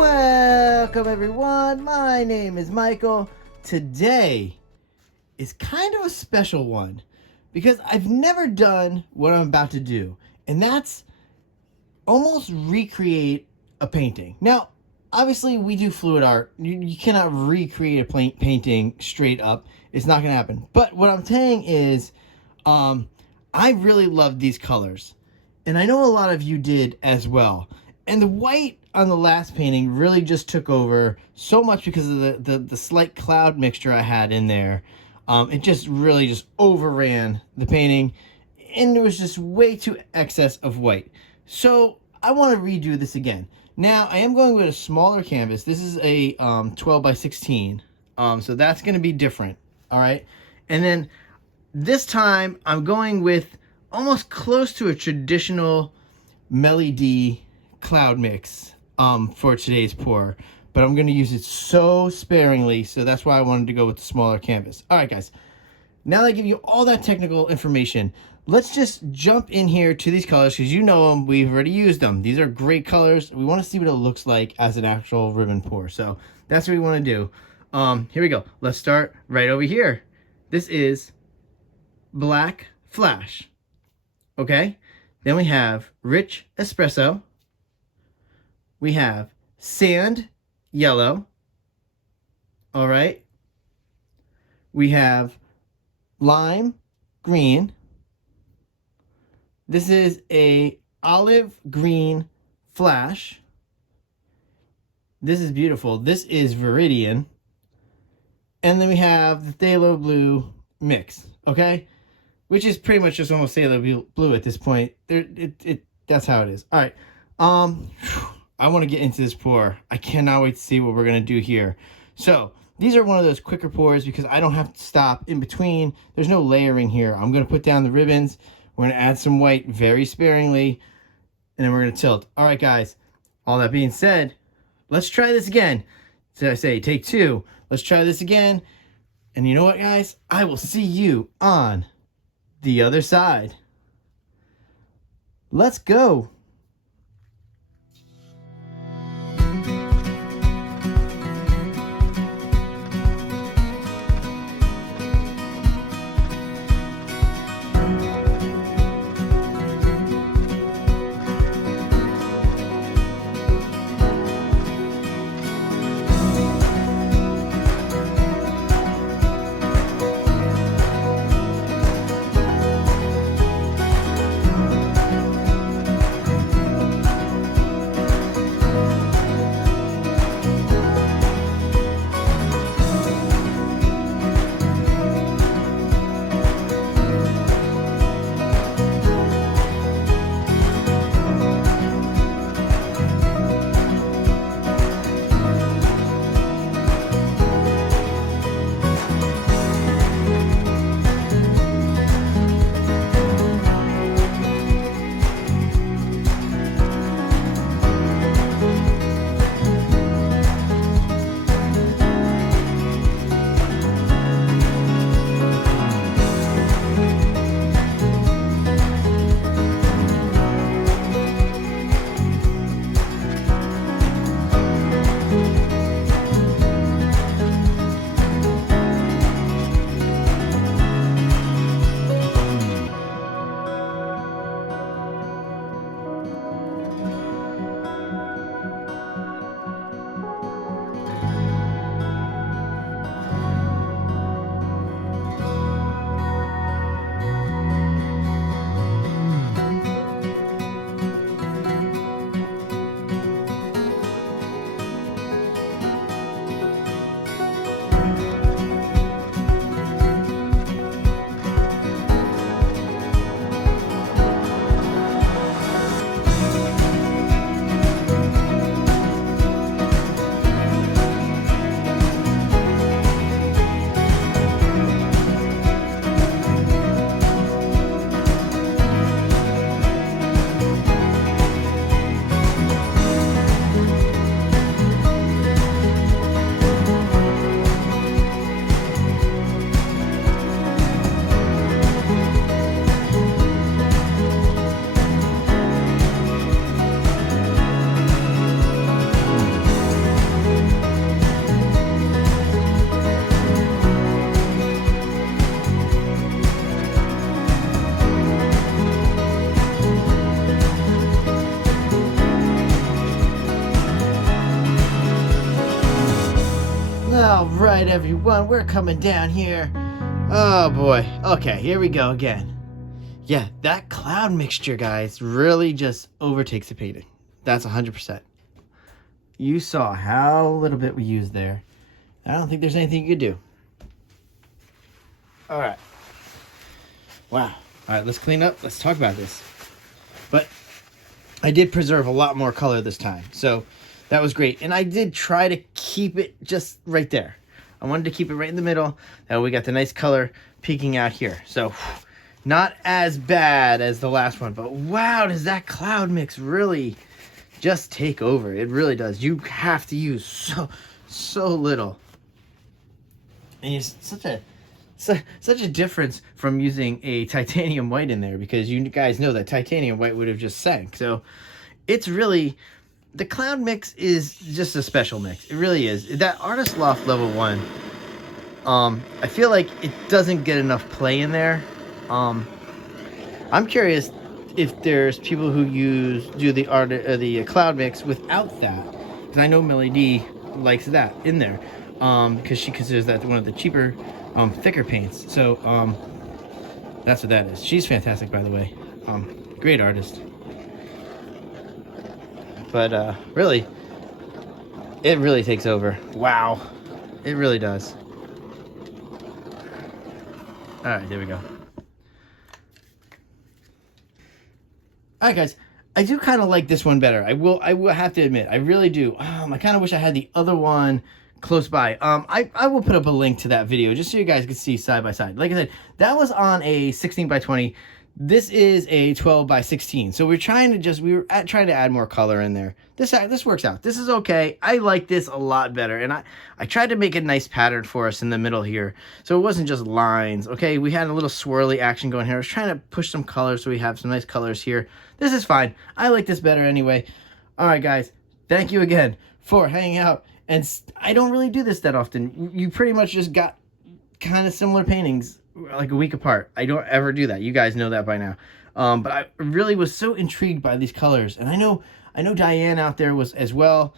Welcome everyone, my name is Michael. Today is kind of a special one because I've never done what I'm about to do, and that's almost recreate a painting. Now, obviously we do fluid art. You cannot recreate a painting straight up. It's not going to happen. But what I'm saying is I really love these colors, and I know a lot of you did as well. And the white on the last painting really just took over so much because of the slight cloud mixture I had in there. It just really just overran the painting, and there was just way too excess of white. So I want to redo this again. Now I am going with a smaller canvas. This is a 12 by 16. So that's going to be different. All right. And then this time I'm going with almost close to a traditional Melody cloud mix for today's pour, but I'm going to use it so sparingly, so that's why I wanted to go with the smaller canvas. All right, guys, now that I give you all that technical information, let's just jump in here to these colors because you know them. We've already used them. These are great colors. We want to see what it looks like as an actual ribbon pour, so that's what we want to do. Here we go. Let's start right over here. This is Black Flash. Okay, then we have Rich Espresso. We have Sand Yellow. All right. We have Lime Green. This is a Olive Green Flash. This is beautiful. This is Viridian. And then we have the Phthalo Blue mix. Okay. Which is pretty much just almost Phthalo Blue at this point. That's how it is. All right. I want to get into this pour. I cannot wait to see what we're going to do here. So these are one of those quicker pours because I don't have to stop in between. There's no layering here. I'm going to put down the ribbons. We're going to add some white very sparingly, and then we're going to tilt. All right, guys. All that being said, let's try this again. So I say, take two. Let's try this again. And you know what, guys? I will see you on the other side. Let's go. All right, everyone, we're coming down here. Oh boy. Okay, here we go again. Yeah, that cloud mixture, guys, really just overtakes the painting. That's 100%. You saw how little bit we used there. I don't think there's anything you could do. All right. Wow. All right, let's clean up. Let's talk about this. But I did preserve a lot more color this time, so that was great. And I did try to keep it just right there. I wanted to keep it right in the middle. That way we got the nice color peeking out here. So not as bad as the last one, but wow, does that cloud mix really just take over. It really does. You have to use so little. And it's such a difference from using a titanium white in there, because you guys know that titanium white would have just sank. So it's really, the cloud mix is just a special mix. It really is. That Artist Loft level 1, I feel like it doesn't get enough play in there. I'm curious if there's people who do the cloud mix without that, because I know Millie D likes that in there, because she considers that one of the cheaper, thicker paints. So that's what that is. She's fantastic, by the way. Great artist. But really, it really takes over. Wow, it really does. All right, there we go. All right, guys, I do kind of like this one better. I will have to admit, I really do. I kind of wish I had the other one close by. I will put up a link to that video just so you guys can see side by side. Like I said, that was on a 16 by 20. This is a 12 by 16. So we were trying to add more color in there. This works out. This is okay. I like this a lot better. And I tried to make a nice pattern for us in the middle here, so it wasn't just lines. Okay, we had a little swirly action going here. I was trying to push some colors so we have some nice colors here. This is fine. I like this better anyway. All right, guys. Thank you again for hanging out. And I don't really do this that often. You pretty much just got kind of similar paintings like a week apart. I don't ever do that. You guys know that by now. But I really was so intrigued by these colors. And I know Diane out there was as well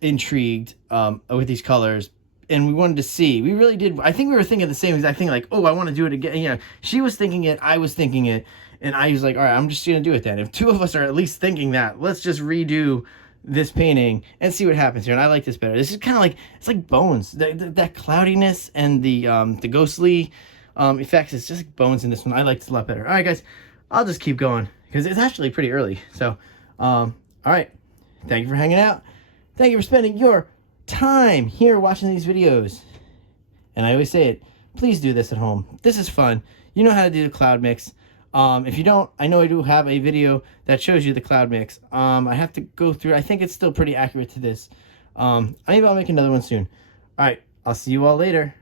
intrigued with these colors. And we wanted to see. We really did. I think we were thinking the same exact thing. Like, oh, I want to do it again. You know, she was thinking it. I was thinking it. And I was like, all right, I'm just going to do it then. If two of us are at least thinking that, let's just redo this painting and see what happens here. And I like this better. This is kind of like, it's like Bones. That cloudiness and the ghostly effects, it's just like Bones in this one. I like this a lot better. All right, guys, I'll just keep going because it's actually pretty early. So, all right. Thank you for hanging out. Thank you for spending your time here watching these videos. And I always say it, please do this at home. This is fun. You know how to do the cloud mix. If you don't, I know I do have a video that shows you the cloud mix. I have to go through. I think it's still pretty accurate to this. Maybe I'll make another one soon. All right, I'll see you all later.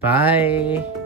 Bye.